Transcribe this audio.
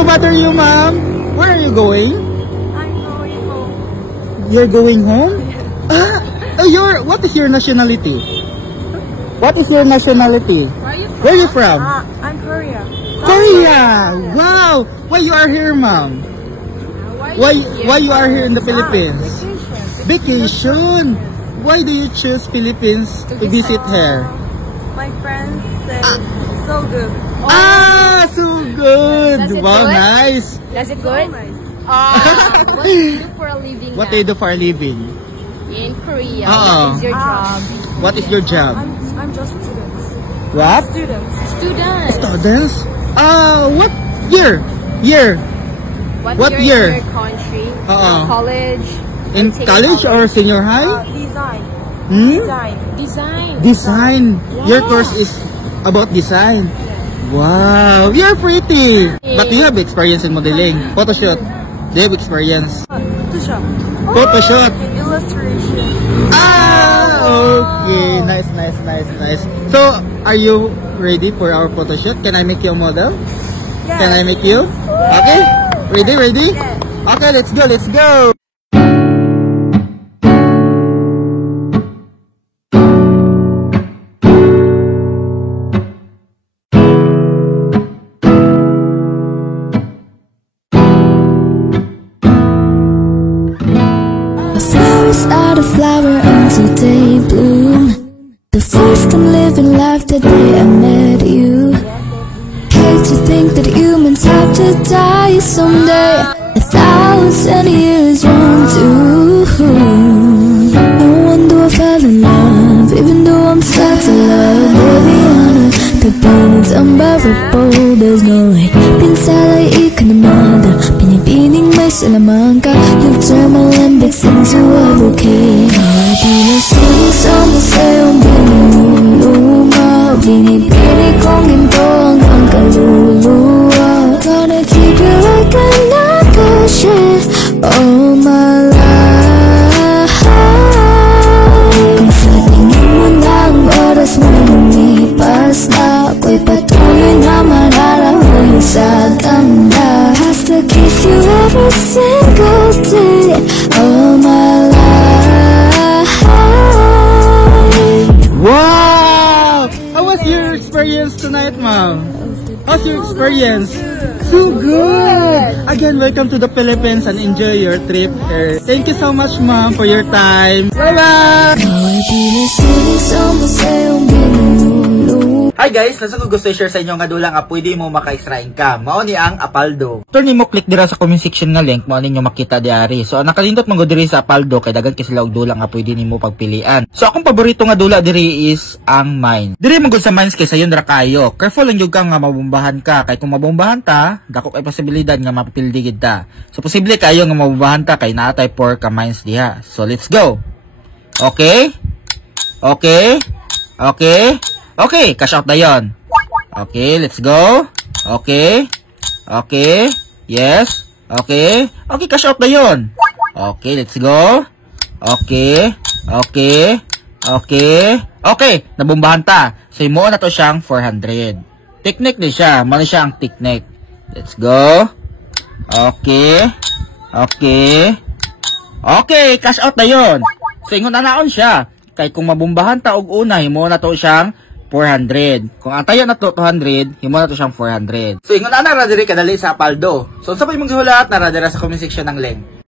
to bother you, ma'am. Where are you going? I'm going home. You're going home? What is your nationality? What is your nationality? Where are you from? I'm Korea. Korea! Wow! Why you are here, ma'am? Why you are here in the Philippines? Vacation. Why do you choose Philippines to visit here? My friends said so good. So good! Wow, good? nice! Does it So good? nice. What do you do for a living What now? do you do for a living? In Korea? Oo. What is your job? What is your job? I'm just students. What? Students. Student. Students? What year? What year? In your country? Oo. College? In Taking college or senior high? Design. Hmm? Design. Design. Design. Your Wow. course is about design. Wow, you're pretty. But you have experience in modeling. Photoshoot. Do you have experience? Photoshop. Photoshoot. Illustration. Okay. Nice. So, are you ready for our photoshoot? Can I make you a model? Yes. Can I make you? Okay. Ready? Yes. Okay, let's go. Are the flower until they bloom. The first time living life the day I met you. Hate to think that humans have to die someday. 1,000 years won't do. No wonder I fell in love, even though I'm scared to love. Baby, honor, the pain is unbearable. There's no way. Pinsala ikaw na mother, pinipining may salaman ka. You've turned my limbics into a bouquet. Di na sinisama sa'yong binulunga. Binibini kong ginto hanggang kaluluwa. Gonna keep you like a nagkashit all my life. Kung sa tingin mo na ang oras mo lumipas na, ako'y patuloy na mararahoy sa ganda. Have to kiss you every single day all my life. Wow! How was your experience tonight, ma'am? How's your experience? So good! Again, welcome to the Philippines and enjoy your trip here. Thank you so much, ma'am, for your time. Bye-bye! Hi guys, nasa ko gusto i-share sa inyo nga dulang nga pwede mo maka-extra income. Mao ni ang Apaldo. Turn mo click dira sa comment section nga link, mao ninyo makita diari. So nakalindot man go diri sa Apaldo kay daghan kay sila og dulang nga pwede nimo pagpilian. So akong paborito nga dula diri is ang mine. Diri man gud sa mines kay sayon ra kayo. Careful lang jud ka nga mabombahan ka kay kung mabombahan ta, dako kay posibilidad nga mapipildi gid ta. So posible kayo nga mabombahan ta kay naatay 4 ka mines diha. So let's go. Okay? Cash out na yun. Okay, let's go. Okay, yes. Okay, cash out na yun. Okay, let's go. Okay, nabumbahan ta. So, mo na to siyang 400. Technique din siya. Mali siya ang technique. Let's go. Okay, cash out na yun. So, ingon na naon siya. Kay kung mabumbahan ta og una, himo na to siyang 400. Kung ang tayo na to 200, himo na to siyang 400. So ingon ana ra diri kadali sa Apaldo. So sa pay mong gihulat na ra dira sa comment section ng link.